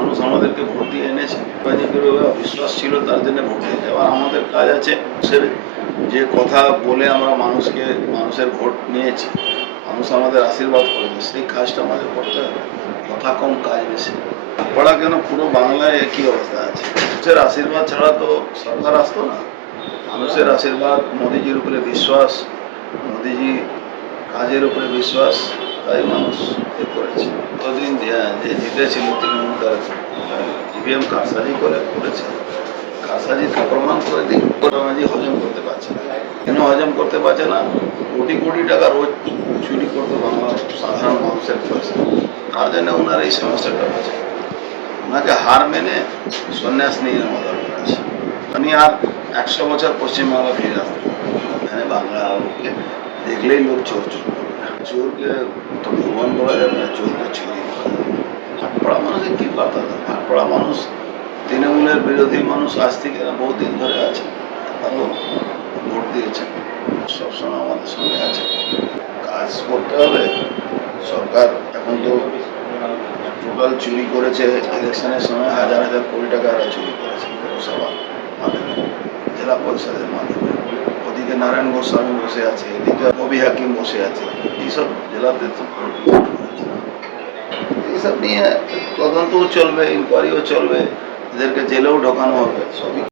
মানুষ আমাদেরকে ভোট দিয়ে এনেছে, বিশ্বাস ছিল তার জন্য ভোট দিয়েছে। এবার আমাদের কাজ আছে যে কথা বলে আমরা মানুষের ভোট নিয়েছি, মানুষ আমাদের আশীর্বাদ করেছে, সেই কাজটা আমাদের করতে হবে। কথা কম, কাজ বেশি। পড়া কেন, পুরো বাংলায় একই অবস্থা আছে। মানুষের আশীর্বাদ ছাড়া তো সরকার আসতো না। মানুষের আশীর্বাদ, মোদিজির উপরে বিশ্বাস, মোদিজি কাজের উপরে বিশ্বাস, তাই মানুষ এ করেছে। কতদিন যে জিতেছিল তৃণমূল তার ইভিএম কারসাজি করেছে, কারসাজির প্রমাণ করে দিন। মাঝি হজম করতে পারছে না। কেন হজম করতে পারছে না? কোটি কোটি টাকা রোজ চুরি করতে বাংলার সাধারণ মানুষের পয়সা, তার জন্য ওনার এই সমস্যাটা হচ্ছে। ওনাকে হার মেনে সন্ন্যাস নিয়ে নেওয়া দরকার আছে। উনি আর 100 বছর পশ্চিমবাংলা ফিরে আসতে এখানে বাংলাকে দেখলেই লোক চোর চোর করবে। চোরকে তো ভগবান বলা যাবে না, চোরকে চুরি করা যাবে। ভাটপাড়া মানুষের কী বার্তা দেয়? ভাটপাড়া মানুষ তৃণমূলের বিরোধী মানুষ আজ থেকে বহুদিন ধরে আছে, ভালো ভোট দিয়েছে, সবসময় আমাদের সঙ্গে আছে। কাজ করতে হবে। সরকার এখন তো টোটাল চুরি করেছে, ইলেকশনের সময় হাজার হাজার কোটি টাকা চুরি করেছে পৌরসভার মাধ্যমে, জেলা পরিষদের মাধ্যমে। ওদিকে নারায়ণ গোস্বামী বসে আছে, এদিকে কবি হাকিম বসে আছে। এইসব জেলাতে তো ভোট হয়েছে। এইসব নিয়ে তদন্তও চলবে, ইনকোয়ারিও চলবে, এদেরকে জেলেও ঢোকানো হবে, সবই